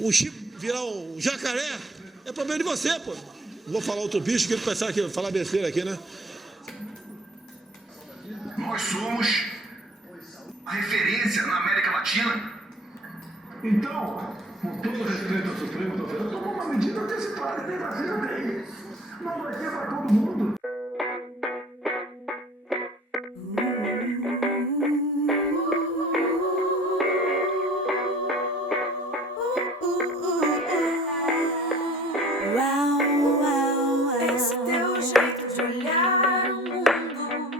o Chico virar um jacaré, é problema de você, pô. Não vou falar outro bicho que ele pensar que falar besteira aqui, né? Nós somos a referência na América Latina. Então, com todo respeito ao Supremo, tomou uma medida antecipada de vacina dele. Não vai ter para todo mundo. Esse teu jeito de olhar o mundo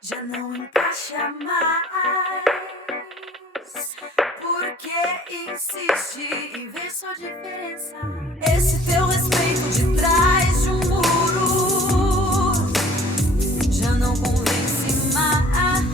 já não encaixa mais. Por que insiste em ver sua diferença? Esse teu respeito de trás de um muro já não convence mais.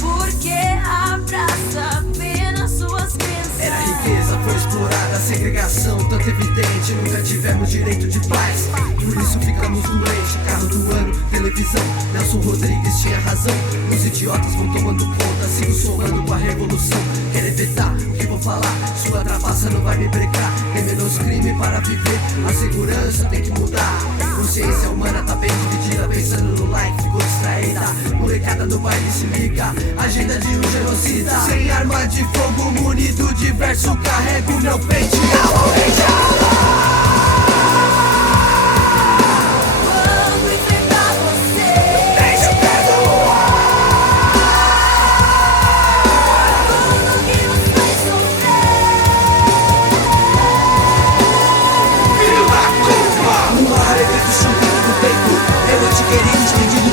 Porque abraça apenas suas crenças. Era riqueza, foi explorada, a segregação tanto evidente. Nunca tivemos direito de paz, por isso ficamos doentes. Carro do ano, televisão, Nelson Rodrigues tinha razão. Os idiotas vão tomando conta, sigo somando com a revolução. Quer evitar o que vou falar, sua trapaça não vai me brecar. Tem menos crime para viver, a segurança tem que mudar. Consciência humana tá bem dividida, pensando no like, ficou distraída. Molecada do baile se liga, agenda de um genocida. Sem arma de fogo, munido diverso, carrego meu peito e a orelha.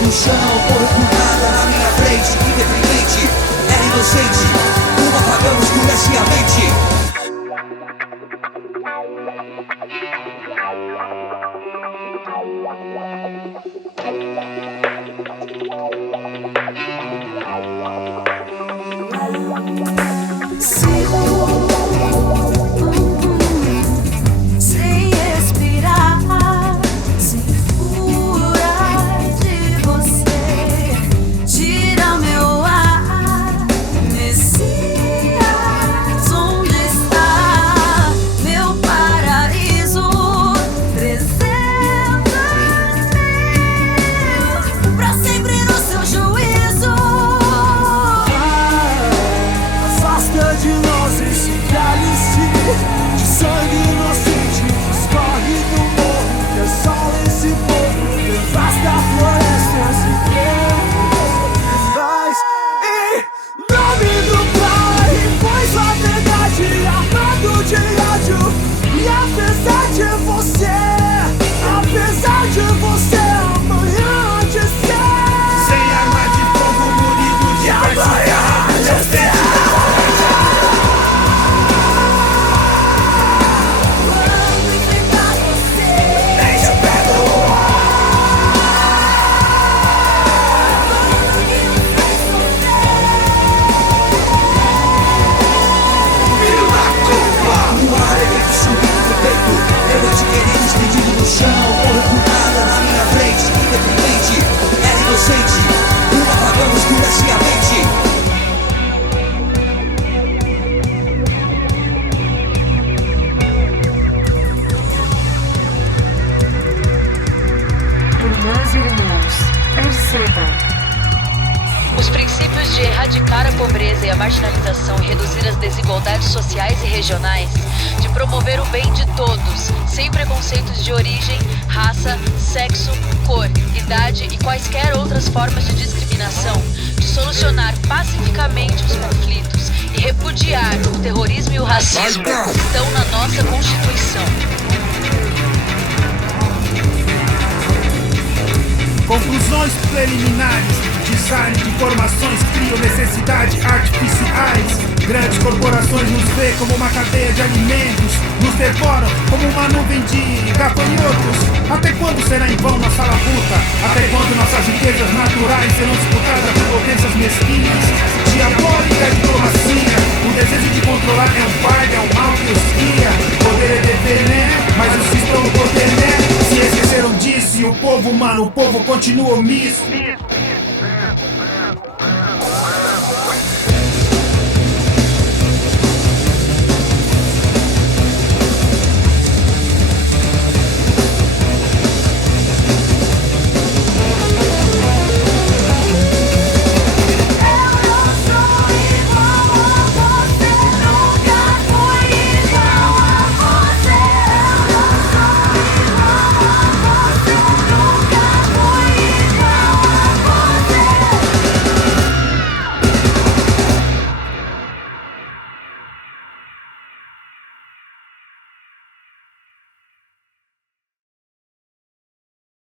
No chão, corpo nada na minha frente, independente, era inocente, uma apagamos escurece a mente. Os princípios de erradicar a pobreza e a marginalização e reduzir as desigualdades sociais e regionais, de promover o bem de todos, sem preconceitos de origem, raça, sexo, cor, idade e quaisquer outras formas de discriminação, de solucionar pacificamente os conflitos e repudiar o terrorismo e o racismo estão na nossa Constituição. Conclusões preliminares, design de informações criam necessidades artificiais. Grandes corporações nos veem como uma cadeia de alimentos, nos devoram como uma nuvem de gafanhotos. Até quando será em vão nossa labuta? Até quando nossas riquezas naturais serão disputadas por potências mesquinhas? Diabólica diplomacia, o desejo de controlar é um fardo, é um mal que os guia. Poder é dever, né? Mas os que estão no poder, né? Se esqueceram disso e o povo, mano, o povo continua omisso.